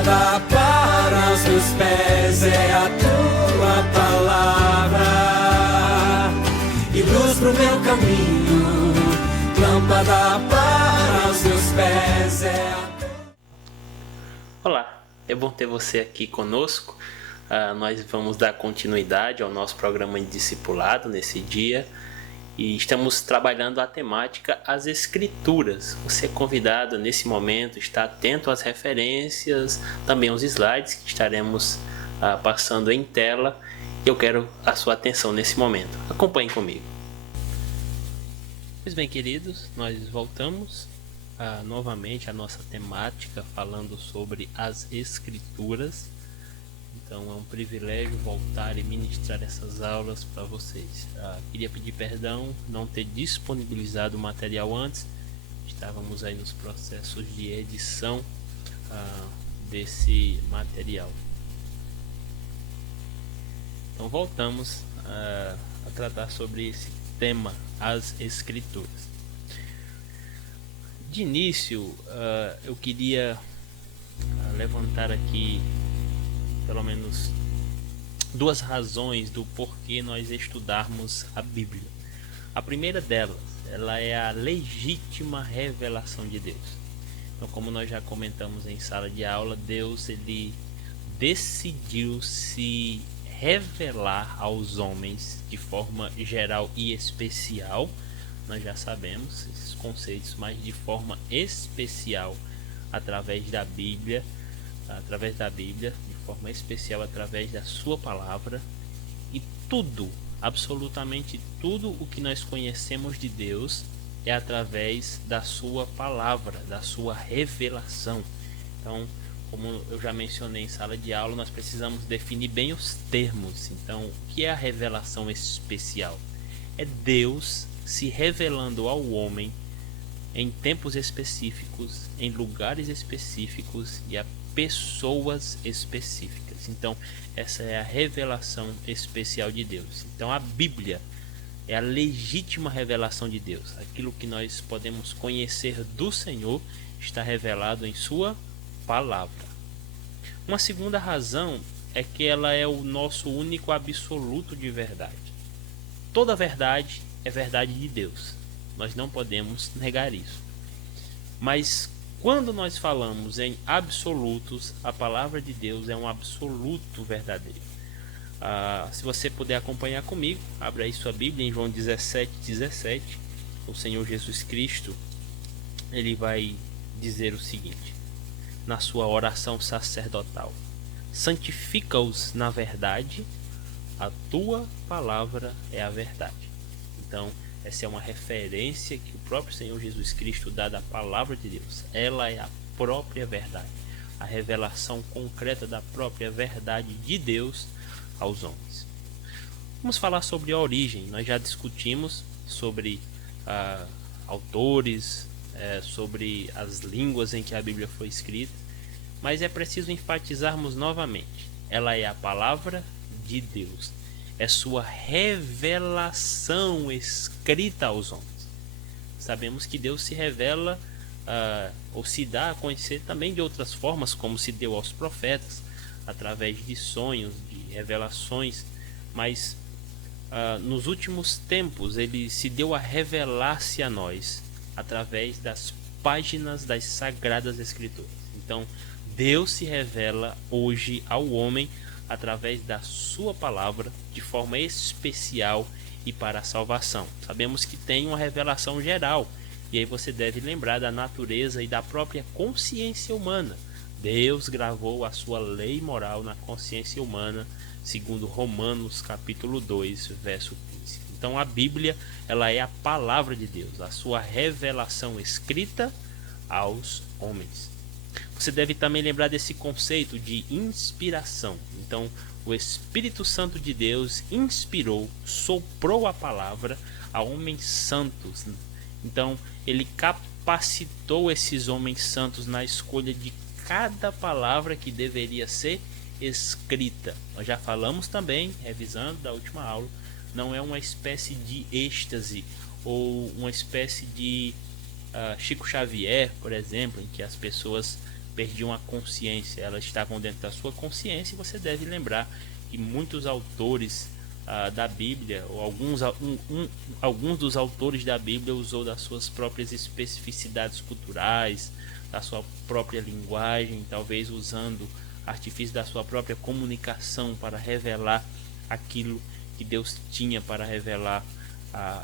Lâmpada para os meus pés é a tua palavra e luz pro meu caminho. Lâmpada para os meus pés é a tua... Olá, é bom ter você aqui conosco. Nós vamos dar continuidade ao nosso programa de discipulado nesse dia e estamos trabalhando a temática As Escrituras. Você é convidado nesse momento, está atento às referências, também aos slides que estaremos passando em tela. Eu quero a sua atenção nesse momento. Acompanhe comigo. Pois bem, queridos, nós voltamos novamente à nossa temática falando sobre as Escrituras. Então é um privilégio voltar e ministrar essas aulas para vocês. Queria pedir perdão não ter disponibilizado o material antes. Estávamos aí nos processos de edição desse material. Então voltamos a tratar sobre esse tema, as Escrituras. De início, eu queria levantar aqui pelo menos duas razões do porquê nós estudarmos a Bíblia. A primeira delas, ela é a legítima revelação de Deus. Então, como nós já comentamos em sala de aula, Deus ele decidiu se revelar aos homens de forma geral e especial. Nós já sabemos esses conceitos, mas de forma especial através da Bíblia, de forma especial através da sua palavra. E tudo, absolutamente tudo o que nós conhecemos de Deus é através da sua palavra, da sua revelação. Então, como eu já mencionei em sala de aula, nós precisamos definir bem os termos. Então, o que é a revelação especial? É Deus se revelando ao homem em tempos específicos, em lugares específicos e a pessoas específicas. Então, essa é a revelação especial de Deus. Então, a Bíblia é a legítima revelação de Deus. Aquilo que nós podemos conhecer do Senhor está revelado em sua palavra. Uma segunda razão é que ela é o nosso único absoluto de verdade. Toda verdade é verdade de Deus. Nós não podemos negar isso. Mas quando nós falamos em absolutos, a palavra de Deus é um absoluto verdadeiro. Se você puder acompanhar comigo, abra aí sua Bíblia em João 17:17. O Senhor Jesus Cristo, ele vai dizer o seguinte, na sua oração sacerdotal: santifica-os na verdade, a tua palavra é a verdade. Então, essa é uma referência que o próprio Senhor Jesus Cristo dá da palavra de Deus. Ela é a própria verdade, a revelação concreta da própria verdade de Deus aos homens. Vamos falar sobre a origem. Nós já discutimos sobre autores, sobre as línguas em que a Bíblia foi escrita, mas é preciso enfatizarmos novamente: ela é a palavra de Deus. É sua revelação escrita aos homens. Sabemos que Deus se revela ou se dá a conhecer também de outras formas, como se deu aos profetas, através de sonhos, de revelações, mas nos últimos tempos ele se deu a revelar-se a nós através das páginas das Sagradas Escrituras. Então, Deus se revela hoje ao homem através da sua palavra, de forma especial e para a salvação. Sabemos que tem uma revelação geral, e aí você deve lembrar da natureza e da própria consciência humana. Deus gravou a sua lei moral na consciência humana, segundo Romanos capítulo 2, verso 15. Então a Bíblia, ela é a palavra de Deus, a sua revelação escrita aos homens. Você deve também lembrar desse conceito de inspiração. Então, o Espírito Santo de Deus inspirou, soprou a palavra a homens santos. Então, ele capacitou esses homens santos na escolha de cada palavra que deveria ser escrita. Nós já falamos também, revisando da última aula, não é uma espécie de êxtase ou uma espécie de Chico Xavier, por exemplo, em que as pessoas perdiam a consciência, elas estavam dentro da sua consciência, e você deve lembrar que muitos autores da Bíblia, ou alguns dos autores da Bíblia, usou das suas próprias especificidades culturais, da sua própria linguagem, talvez usando artifícios da sua própria comunicação para revelar aquilo que Deus tinha para revelar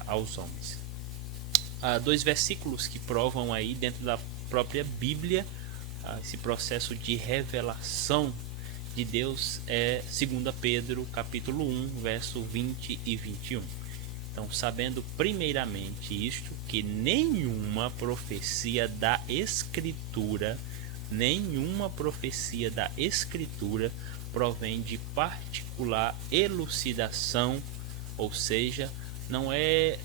aos homens. Há 2 versículos que provam aí dentro da própria Bíblia esse processo de revelação de Deus. É 2 Pedro capítulo 1, verso 20 e 21. Então, sabendo primeiramente isto, que nenhuma profecia da Escritura provém de particular elucidação, ou seja, não é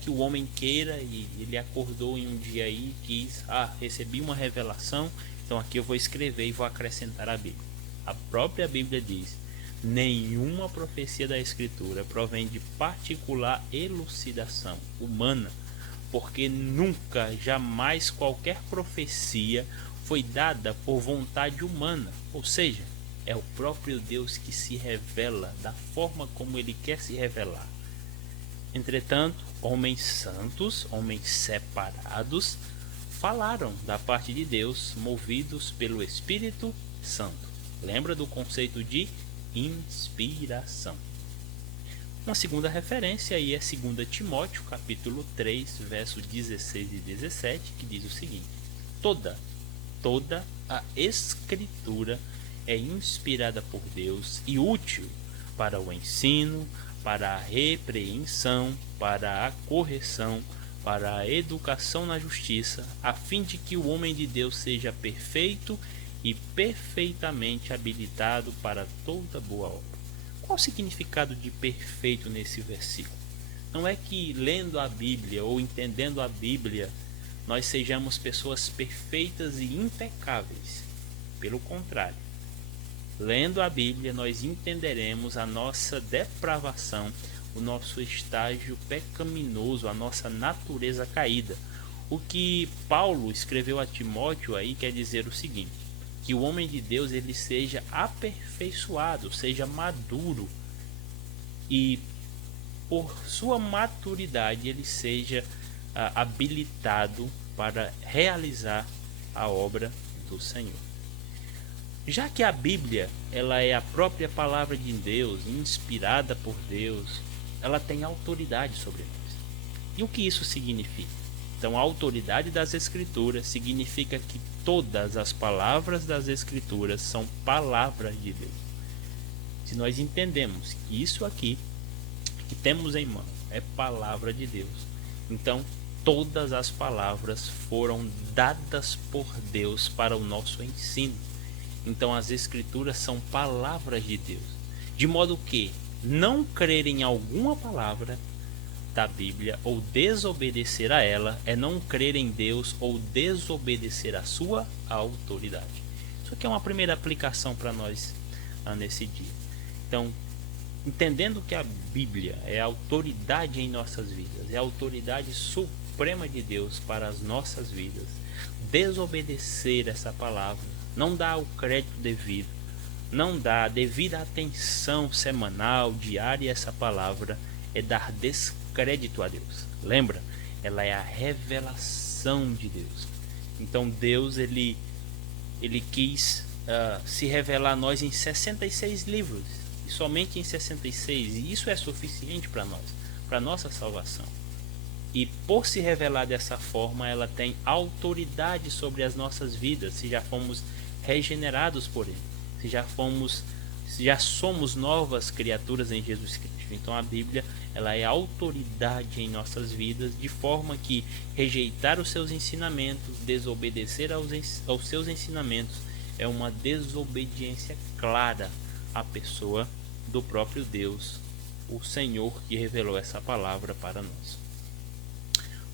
que o homem queira e ele acordou em um dia aí e quis, recebi uma revelação, então aqui eu vou escrever e vou acrescentar a Bíblia. A própria Bíblia diz: nenhuma profecia da Escritura provém de particular elucidação humana, porque nunca, jamais qualquer profecia foi dada por vontade humana, ou seja, é o próprio Deus que se revela da forma como ele quer se revelar. Entretanto, homens santos, homens separados, falaram da parte de Deus, movidos pelo Espírito Santo. Lembra do conceito de inspiração. Uma segunda referência aí é 2 Timóteo, capítulo 3, versos 16 e 17, que diz o seguinte: Toda a Escritura é inspirada por Deus e útil para o ensino, para a repreensão, para a correção, para a educação na justiça, a fim de que o homem de Deus seja perfeito e perfeitamente habilitado para toda boa obra. Qual o significado de perfeito nesse versículo? Não é que lendo a Bíblia ou entendendo a Bíblia nós sejamos pessoas perfeitas e impecáveis. Pelo contrário, lendo a Bíblia nós entenderemos a nossa depravação, o nosso estágio pecaminoso, a nossa natureza caída. O que Paulo escreveu a Timóteo aí quer dizer o seguinte: que o homem de Deus ele seja aperfeiçoado, seja maduro, e por sua maturidade ele seja habilitado para realizar a obra do Senhor. Já que a Bíblia ela é a própria palavra de Deus, inspirada por Deus, ela tem autoridade sobre nós. E o que isso significa? Então, a autoridade das Escrituras significa que todas as palavras das Escrituras são palavras de Deus. Se nós entendemos que isso aqui que temos em mão é palavra de Deus, então todas as palavras foram dadas por Deus para o nosso ensino. Então as Escrituras são palavras de Deus, de modo que não crer em alguma palavra da Bíblia ou desobedecer a ela é não crer em Deus ou desobedecer a sua autoridade. Isso aqui é uma primeira aplicação para nós nesse dia. Então, entendendo que a Bíblia é a autoridade em nossas vidas, é a autoridade suprema de Deus para as nossas vidas, desobedecer essa palavra, não dar o crédito devido, não dar a devida atenção semanal, diária a essa palavra, é dar descrédito a Deus. Lembra? Ela é a revelação de Deus. Então Deus ele quis se revelar a nós em 66 livros, e somente em 66, e isso é suficiente para nós, para nossa salvação. E por se revelar dessa forma, ela tem autoridade sobre as nossas vidas, se já fomos regenerados por Ele, se já somos novas criaturas em Jesus Cristo. Então a Bíblia ela é autoridade em nossas vidas, de forma que rejeitar os seus ensinamentos, desobedecer aos seus ensinamentos, é uma desobediência clara à pessoa do próprio Deus, o Senhor que revelou essa palavra para nós.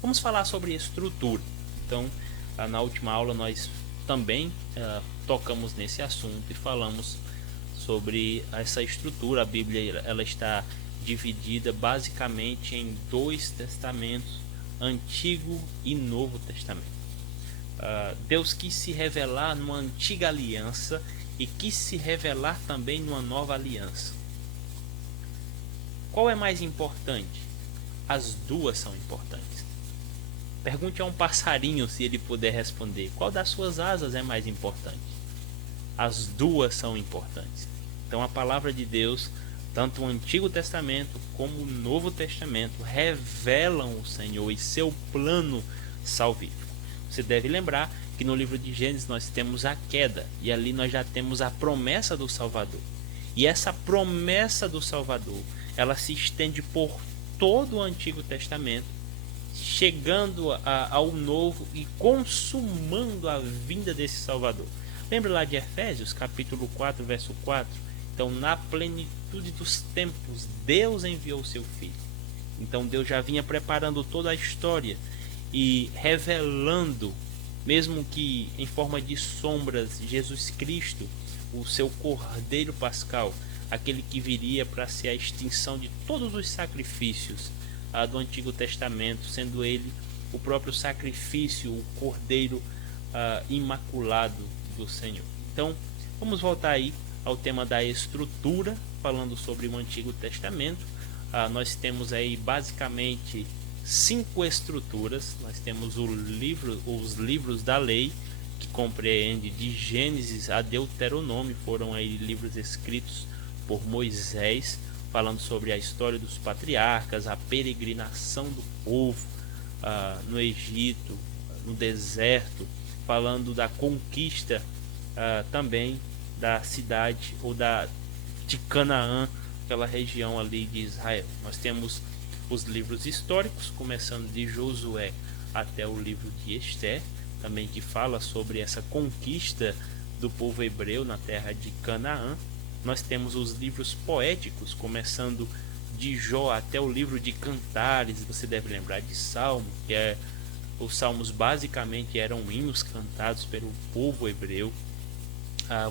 Vamos falar sobre estrutura. Então, na última aula nós também tocamos nesse assunto e falamos sobre essa estrutura. A Bíblia ela está dividida basicamente em 2 testamentos, Antigo e Novo Testamento. Deus quis se revelar numa antiga aliança e quis se revelar também numa nova aliança. Qual é mais importante? As duas são importantes. Pergunte a um passarinho se ele puder responder. Qual das suas asas é mais importante? As duas são importantes. Então a palavra de Deus, tanto o Antigo Testamento como o Novo Testamento, revelam o Senhor e seu plano salvífico. Você deve lembrar que no livro de Gênesis nós temos a queda e ali nós já temos a promessa do Salvador. E essa promessa do Salvador, ela se estende por todo o Antigo Testamento, chegando ao Novo e consumando a vinda desse Salvador. Lembra lá de Efésios, capítulo 4, verso 4? Então, na plenitude dos tempos, Deus enviou o seu Filho. Então, Deus já vinha preparando toda a história e revelando, mesmo que em forma de sombras, Jesus Cristo, o seu Cordeiro Pascal, aquele que viria para ser a extinção de todos os sacrifícios do Antigo Testamento, sendo ele o próprio sacrifício, o Cordeiro imaculado do Senhor. Então, vamos voltar aí ao tema da estrutura, falando sobre o Antigo Testamento. Nós temos aí basicamente 5 estruturas. Nós temos os livros da lei, que compreende de Gênesis a Deuteronômio, foram aí livros escritos por Moisés, falando sobre a história dos patriarcas, a peregrinação do povo no Egito, no deserto, falando da conquista também da cidade ou de Canaã, aquela região ali de Israel. Nós temos os livros históricos, começando de Josué até o livro de Esther, também que fala sobre essa conquista do povo hebreu na terra de Canaã. Nós temos os livros poéticos, começando de Jó até o livro de Cantares. Você deve lembrar de Salmo, que os salmos basicamente eram hinos cantados pelo povo hebreu.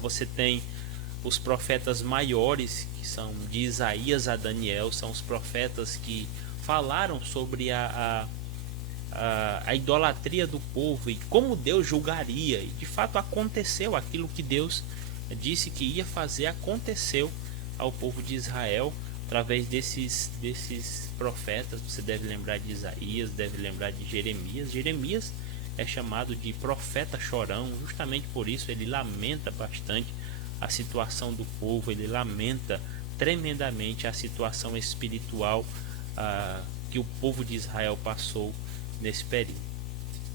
Você tem os profetas maiores, que são de Isaías a Daniel, são os profetas que falaram sobre a idolatria do povo e como Deus julgaria. E de fato aconteceu aquilo que Deus disse que ia fazer, aconteceu ao povo de Israel através desses profetas. Você deve lembrar de Isaías, deve lembrar de Jeremias. Jeremias é chamado de profeta chorão, justamente por isso ele lamenta bastante a situação do povo, ele lamenta tremendamente a situação espiritual que o povo de Israel passou nesse período.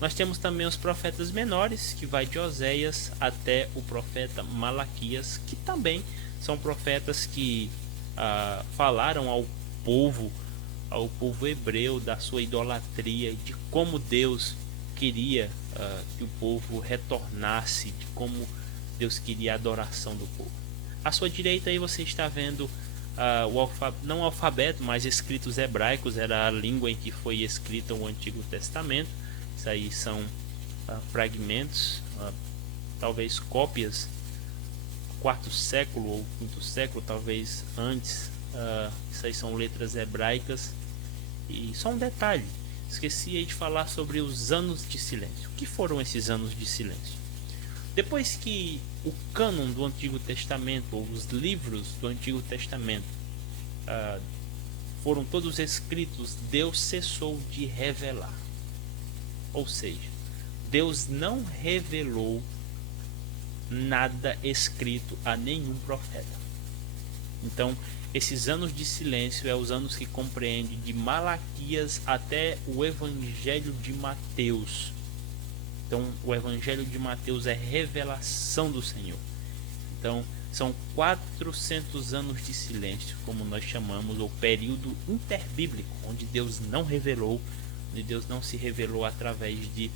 Nós temos também os profetas menores, que vai de Oséias até o profeta Malaquias, que também são profetas que falaram ao povo hebreu da sua idolatria e de como Deus queria que o povo retornasse, de como Deus queria a adoração do povo. À sua direita aí você está vendo não o alfabeto, mas escritos hebraicos, era a língua em que foi escrito o Antigo Testamento. Isso aí são fragmentos, talvez cópias, quarto século ou quinto século, talvez antes. Isso aí são letras hebraicas. E só um detalhe, esqueci aí de falar sobre os anos de silêncio. O que foram esses anos de silêncio? Depois que o cânon do Antigo Testamento, ou os livros do Antigo Testamento, foram todos escritos, Deus cessou de revelar. Ou seja, Deus não revelou nada escrito a nenhum profeta. Então, esses anos de silêncio é os anos que compreendem de Malaquias até o Evangelho de Mateus. Então, o Evangelho de Mateus é revelação do Senhor. Então, são 400 anos de silêncio, como nós chamamos, o período interbíblico, onde Deus não revelou, onde Deus não se revelou através de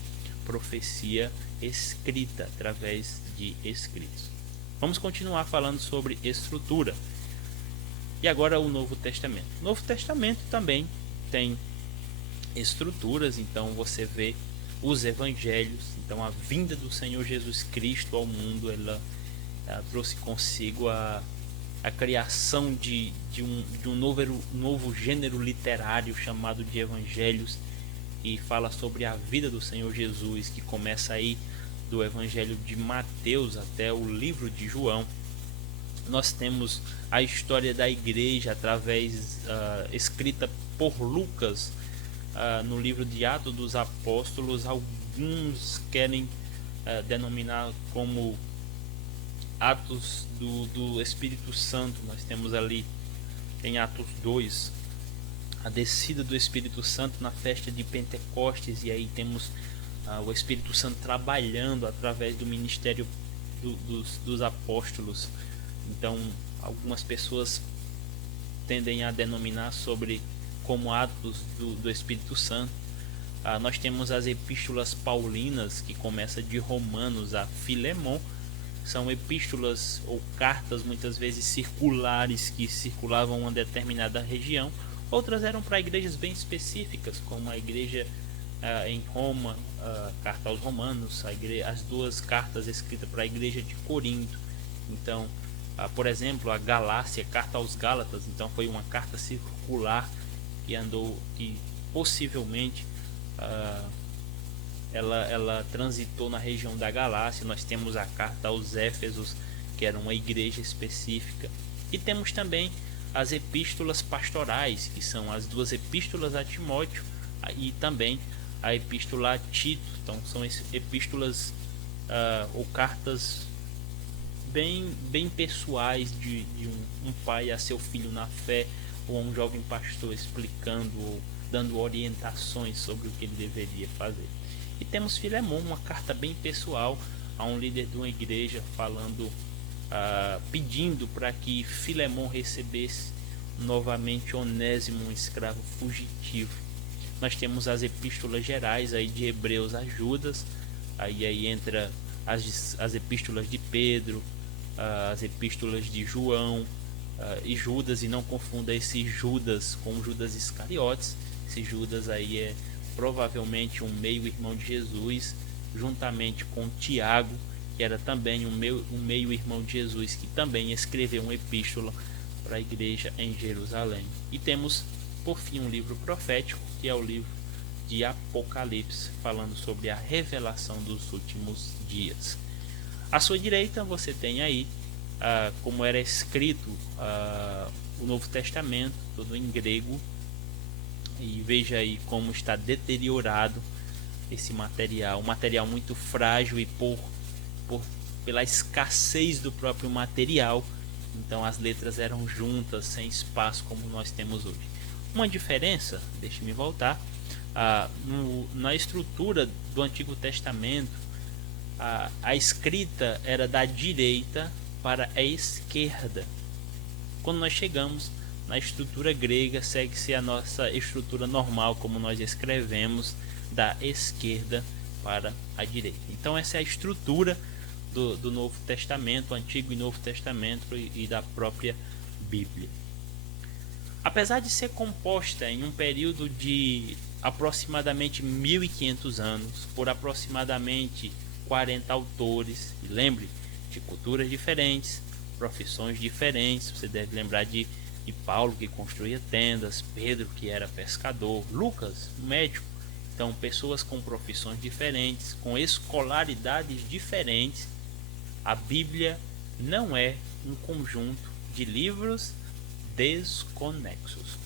profecia escrita, através de escritos. Vamos continuar falando sobre estrutura. E agora o Novo Testamento. O Novo Testamento também tem estruturas, então você vê os evangelhos. Então a vinda do Senhor Jesus Cristo ao mundo, ela trouxe consigo a criação de um novo gênero literário chamado de evangelhos, e fala sobre a vida do Senhor Jesus, que começa aí do Evangelho de Mateus até o livro de João. Nós temos a história da igreja através escrita por Lucas no livro de Atos dos Apóstolos. Alguns querem denominar como Atos do Espírito Santo. Nós temos ali em Atos 2 a descida do Espírito Santo na festa de Pentecostes, e aí temos o Espírito Santo trabalhando através do ministério dos apóstolos. Então algumas pessoas tendem a denominar sobre como Atos do Espírito Santo. Nós temos as epístolas paulinas, que começa de Romanos a Filemon. São epístolas ou cartas muitas vezes circulares que circulavam uma determinada região. Outras eram para igrejas bem específicas, como a igreja em Roma, carta aos Romanos, as duas cartas escritas para a igreja de Corinto. Então, por exemplo, a Galácia, carta aos Gálatas, então foi uma carta circular que possivelmente ela transitou na região da Galácia. Nós temos a carta aos Éfesos, que era uma igreja específica, e temos também as epístolas pastorais, que são as duas epístolas a Timóteo e também a epístola a Tito. Então são epístolas ou cartas bem pessoais de um pai a seu filho na fé, ou um jovem pastor explicando ou dando orientações sobre o que ele deveria fazer. E temos Filemon, uma carta bem pessoal a um líder de uma igreja, falando, pedindo para que Filemon recebesse novamente Onésimo, um escravo fugitivo. Nós temos as epístolas gerais aí de Hebreus a Judas, aí entra as epístolas de Pedro, as epístolas de João e Judas, e não confunda esse Judas com Judas Iscariotes. Esse Judas aí é provavelmente um meio-irmão de Jesus, juntamente com Tiago, que era também um meio-irmão de Jesus, que também escreveu uma epístola para a igreja em Jerusalém. E temos, por fim, um livro profético, que é o livro de Apocalipse, falando sobre a revelação dos últimos dias. À sua direita você tem aí como era escrito o Novo Testamento, todo em grego, e veja aí como está deteriorado esse material, um material muito frágil, e pela escassez do próprio material, então as letras eram juntas, sem espaço, como nós temos hoje. Uma diferença, deixe-me voltar, na estrutura do Antigo Testamento, a escrita era da direita para a esquerda. Quando nós chegamos na estrutura grega, segue-se a nossa estrutura normal, como nós escrevemos, da esquerda para a direita. Então essa é a estrutura do Novo Testamento, Antigo e Novo Testamento, e da própria Bíblia. Apesar de ser composta em um período de aproximadamente 1500 anos, por aproximadamente 40 autores, e lembre, de culturas diferentes, profissões diferentes. Você deve lembrar de Paulo, que construía tendas, Pedro, que era pescador, Lucas, médico. Então, pessoas com profissões diferentes, com escolaridades diferentes. A Bíblia não é um conjunto de livros desconexos.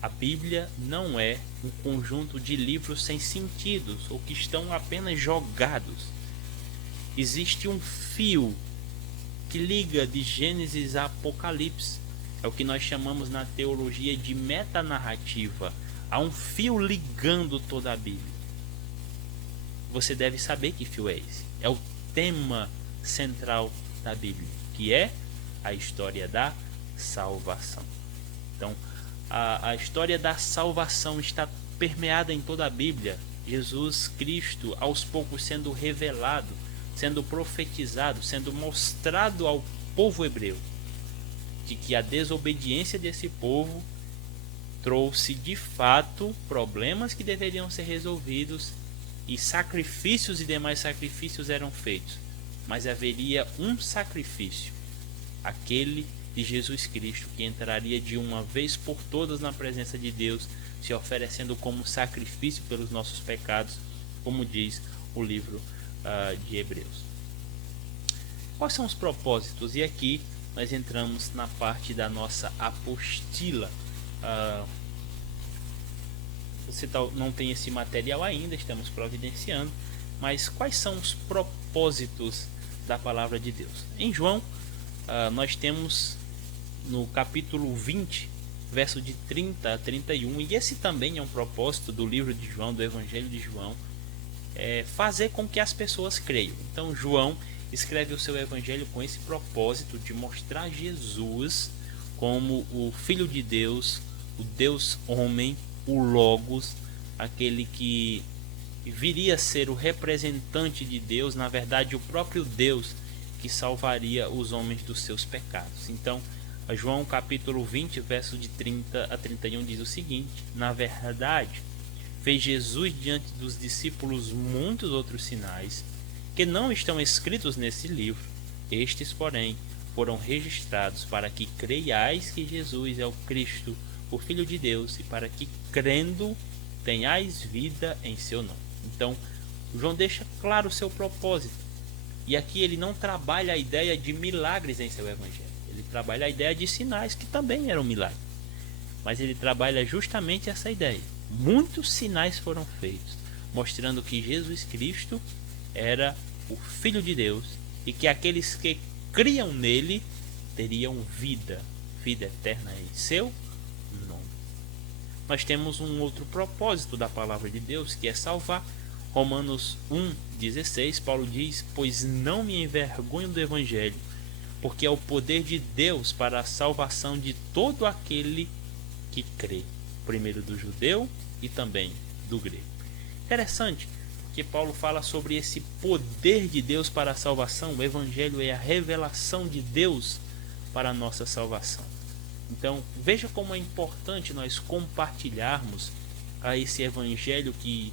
A Bíblia não é um conjunto de livros sem sentidos ou que estão apenas jogados. Existe um fio que liga de Gênesis a Apocalipse. É o que nós chamamos na teologia de metanarrativa. Há um fio ligando toda a Bíblia. Você deve saber que fio é esse. É o tema central da Bíblia, que é a história da salvação. Então, a história da salvação está permeada em toda a Bíblia. Jesus Cristo, aos poucos, sendo revelado, sendo profetizado, sendo mostrado ao povo hebreu, de que a desobediência desse povo trouxe de fato problemas que deveriam ser resolvidos, e sacrifícios e demais sacrifícios eram feitos, mas haveria um sacrifício, aquele de Jesus Cristo, que entraria de uma vez por todas na presença de Deus, se oferecendo como sacrifício pelos nossos pecados, como diz o livro de Hebreus. Quais são os propósitos? E aqui nós entramos na parte da nossa apostila. Você não tem esse material ainda, estamos providenciando, mas quais são os propósitos da palavra de Deus? Em João, nós temos no capítulo 20, verso de 30 a 31, e esse também é um propósito do livro de João, do Evangelho de João, fazer com que as pessoas creiam. Então João escreve o seu evangelho com esse propósito de mostrar Jesus como o Filho de Deus, o Deus homem, o Logos, aquele que viria a ser o representante de Deus, na verdade o próprio Deus que salvaria os homens dos seus pecados. Então João capítulo 20, verso de 30 a 31 diz o seguinte: na verdade fez Jesus diante dos discípulos muitos outros sinais que não estão escritos nesse livro. Estes, porém, foram registrados para que creiais que Jesus é o Cristo, o Filho de Deus, e para que, crendo, tenhais vida em seu nome. Então, João deixa claro o seu propósito. E aqui ele não trabalha a ideia de milagres em seu evangelho. Ele trabalha a ideia de sinais, que também eram milagres. Mas ele trabalha justamente essa ideia. Muitos sinais foram feitos, mostrando que Jesus Cristo era o Filho de Deus e que aqueles que criam nele teriam vida eterna em seu nome. Nós temos um outro propósito da palavra de Deus, que é salvar. Romanos 1,16, Paulo diz: pois não me envergonho do evangelho, porque é o poder de Deus para a salvação de todo aquele que crê, primeiro do judeu e também do grego. Interessante que Paulo fala sobre esse poder de Deus para a salvação. O evangelho é a revelação de Deus para a nossa salvação. Então veja como é importante nós compartilharmos esse evangelho que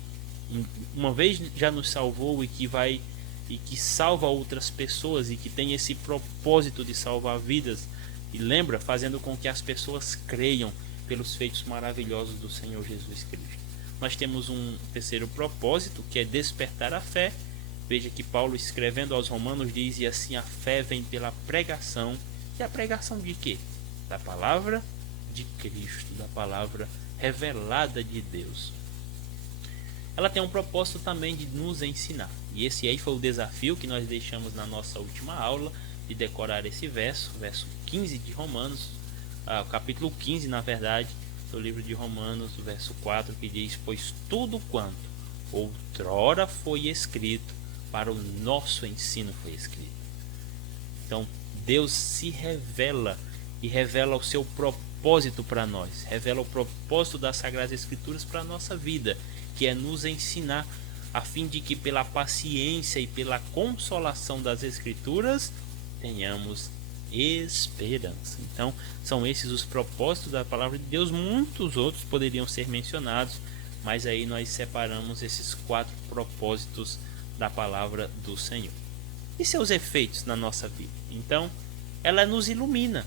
uma vez já nos salvou e que salva outras pessoas e que tem esse propósito de salvar vidas, e lembra, fazendo com que as pessoas creiam pelos feitos maravilhosos do Senhor Jesus Cristo. Nós temos um terceiro propósito, que é despertar a fé. Veja que Paulo, escrevendo aos Romanos, diz: e assim a fé vem pela pregação. E a pregação de quê? Da palavra de Cristo, da palavra revelada de Deus. Ela tem um propósito também de nos ensinar. E esse aí foi o desafio que nós deixamos na nossa última aula, de decorar esse verso 15 de Romanos, o capítulo 15, na verdade, do livro de Romanos, o verso 4, que diz: pois tudo quanto outrora foi escrito, para o nosso ensino foi escrito. Então Deus se revela e revela o seu propósito para nós, revela o propósito das Sagradas Escrituras para a nossa vida, que é nos ensinar, a fim de que pela paciência e pela consolação das Escrituras tenhamos esperança. Então são esses os propósitos da palavra de Deus. Muitos outros poderiam ser mencionados, mas aí nós separamos esses 4 propósitos da palavra do Senhor. E seus efeitos na nossa vida? Então ela nos ilumina.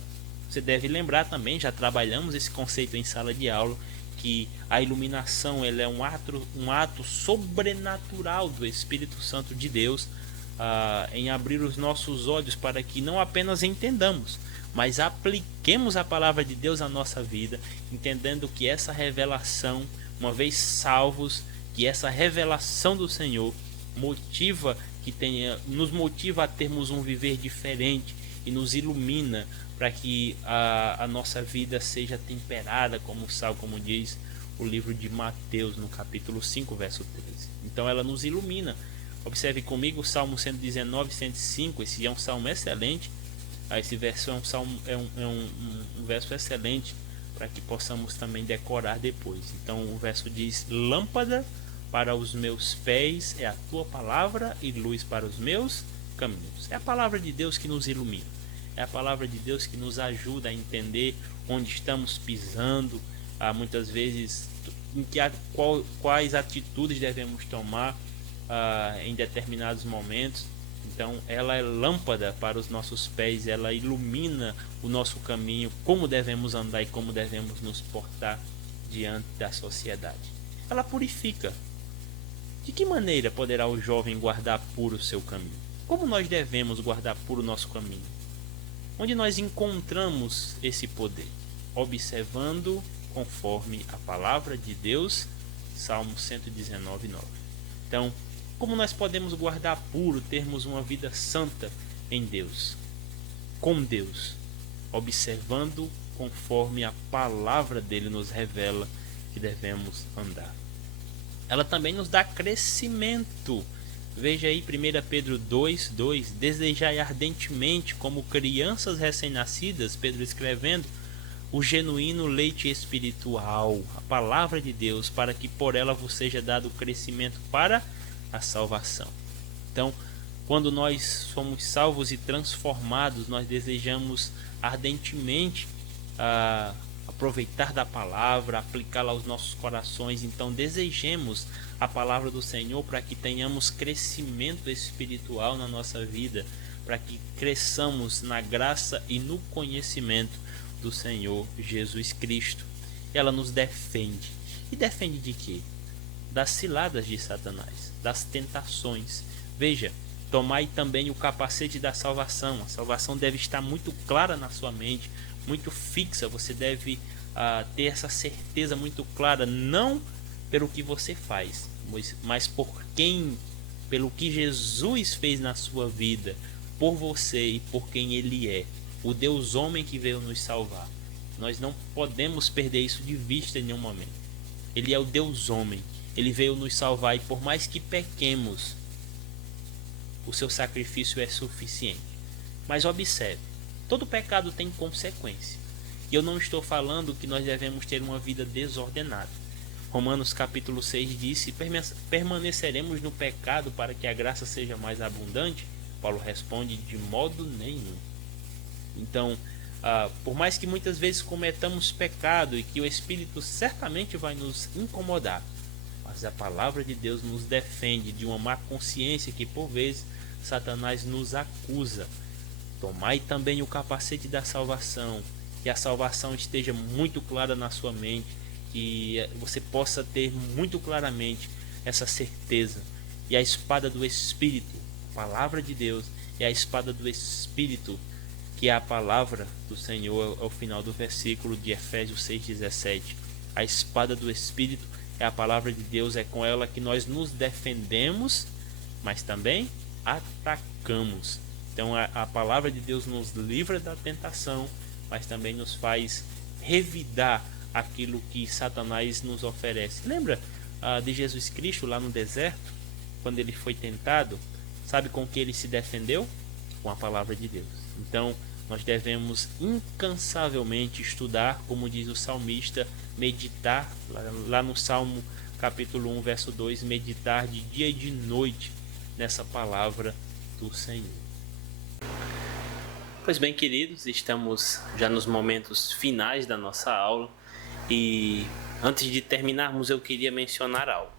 Você deve lembrar também, já trabalhamos esse conceito em sala de aula, que a iluminação ela é um ato sobrenatural do Espírito Santo de Deus, em abrir os nossos olhos para que não apenas entendamos, mas apliquemos a palavra de Deus à nossa vida, entendendo que essa revelação, uma vez salvos, que essa revelação do Senhor nos motiva a termos um viver diferente e nos ilumina para que a nossa vida seja temperada como sal, como diz o livro de Mateus no capítulo 5, verso 13. Então ela nos ilumina. Observe comigo o Salmo 119, 105. Esse é um salmo excelente. Esse verso é um verso excelente para que possamos também decorar depois. Então o verso diz: lâmpada para os meus pés é a tua palavra e luz para os meus caminhos. É a palavra de Deus que nos ilumina. É a palavra de Deus que nos ajuda a entender onde estamos pisando, muitas vezes quais atitudes devemos tomar em determinados momentos. Então ela é lâmpada para os nossos pés, ela ilumina o nosso caminho, como devemos andar e como devemos nos portar diante da sociedade. Ela purifica. De que maneira poderá o jovem guardar puro o seu caminho? Como nós devemos guardar puro o nosso caminho? Onde nós encontramos esse poder? Observando conforme a palavra de Deus, Salmo 119, 9. Então, como nós podemos guardar puro, termos uma vida santa em Deus, com Deus, observando conforme a palavra dele nos revela que devemos andar. Ela também nos dá crescimento. Veja aí 1 Pedro 2:2, desejai ardentemente, como crianças recém-nascidas, Pedro escrevendo, o genuíno leite espiritual, a palavra de Deus, para que por ela vos seja dado crescimento para a salvação. Então, quando nós somos salvos e transformados, nós desejamos ardentemente aproveitar da palavra, aplicá-la aos nossos corações. Então, desejemos a palavra do Senhor para que tenhamos crescimento espiritual na nossa vida, para que cresçamos na graça e no conhecimento do Senhor Jesus Cristo. Ela nos defende. E defende de quê? Das ciladas de Satanás, das tentações. Veja, tomai também o capacete da salvação. A salvação deve estar muito clara na sua mente, muito fixa. Você deve ter essa certeza muito clara, não pelo que você faz, mas pelo que Jesus fez na sua vida, por você e por quem Ele é, o Deus homem que veio nos salvar. Nós não podemos perder isso de vista em nenhum momento. Ele é o Deus homem, Ele veio nos salvar, e por mais que pequemos, o seu sacrifício é suficiente. Mas observe, todo pecado tem consequência. E eu não estou falando que nós devemos ter uma vida desordenada. Romanos capítulo 6 diz: permaneceremos no pecado para que a graça seja mais abundante? Paulo responde: de modo nenhum. Então, por mais que muitas vezes cometamos pecado e que o Espírito certamente vai nos incomodar, mas a palavra de Deus nos defende de uma má consciência que por vezes Satanás nos acusa. Tomai também o capacete da salvação, que a salvação esteja muito clara na sua mente, que você possa ter muito claramente essa certeza. E a espada do Espírito, a palavra de Deus, é a espada do Espírito, que é a palavra do Senhor ao final do versículo de Efésios 6,17. A espada do Espírito é a palavra de Deus, é com ela que nós nos defendemos, mas também atacamos. Então a palavra de Deus nos livra da tentação, mas também nos faz revidar aquilo que Satanás nos oferece. Lembra de Jesus Cristo lá no deserto, quando ele foi tentado? Sabe com que ele se defendeu? Com a palavra de Deus. Então nós devemos incansavelmente estudar, como diz o salmista, meditar, lá no Salmo capítulo 1, verso 2, meditar de dia e de noite nessa palavra do Senhor. Pois bem, queridos, estamos já nos momentos finais da nossa aula e antes de terminarmos eu queria mencionar algo.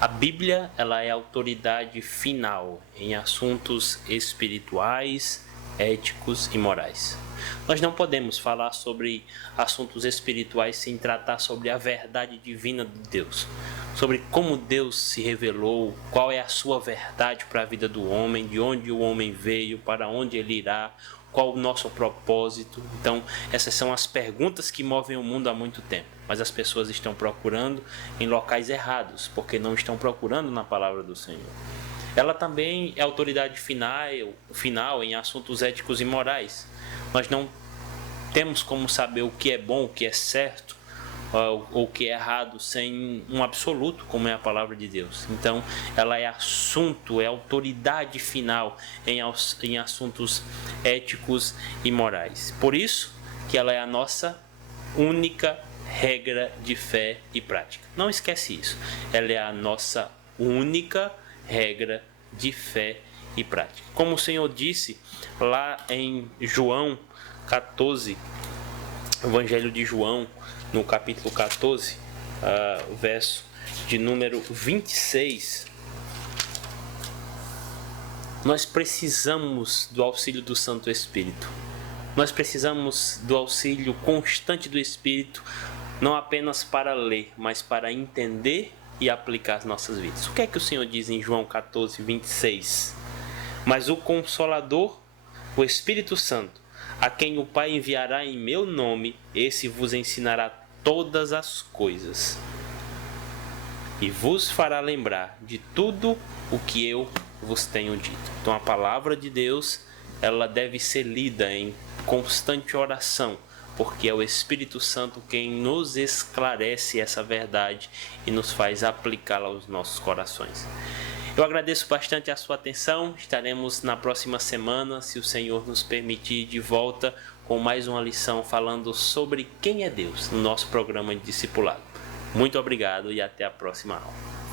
A Bíblia, ela é a autoridade final em assuntos espirituais, éticos e morais. Nós não podemos falar sobre assuntos espirituais sem tratar sobre a verdade divina de Deus, sobre como Deus se revelou, qual é a sua verdade para a vida do homem, de onde o homem veio, para onde ele irá, qual o nosso propósito. Então, essas são as perguntas que movem o mundo há muito tempo, mas as pessoas estão procurando em locais errados, porque não estão procurando na palavra do Senhor. Ela também é autoridade final em assuntos éticos e morais. Nós não temos como saber o que é bom, o que é certo ou o que é errado sem um absoluto, como é a palavra de Deus. Então, ela é assunto, é autoridade final em assuntos éticos e morais. Por isso que ela é a nossa única regra de fé e prática. Não esquece isso. Ela é a nossa única regra de fé e prática. Como o Senhor disse lá em João 14, Evangelho de João, no capítulo 14, verso de número 26, Nós precisamos do auxílio do Santo Espírito. Nós precisamos do auxílio constante do Espírito, não apenas para ler, mas para entender e aplicar as nossas vidas. O que é que o Senhor diz em João 14, 26? Mas o Consolador, o Espírito Santo, a quem o Pai enviará em meu nome, esse vos ensinará todas as coisas e vos fará lembrar de tudo o que eu vos tenho dito. Então a palavra de Deus, ela deve ser lida em constante oração, porque é o Espírito Santo quem nos esclarece essa verdade e nos faz aplicá-la aos nossos corações. Eu agradeço bastante a sua atenção. Estaremos na próxima semana, se o Senhor nos permitir, de volta com mais uma lição falando sobre quem é Deus no nosso programa de discipulado. Muito obrigado e até a próxima aula.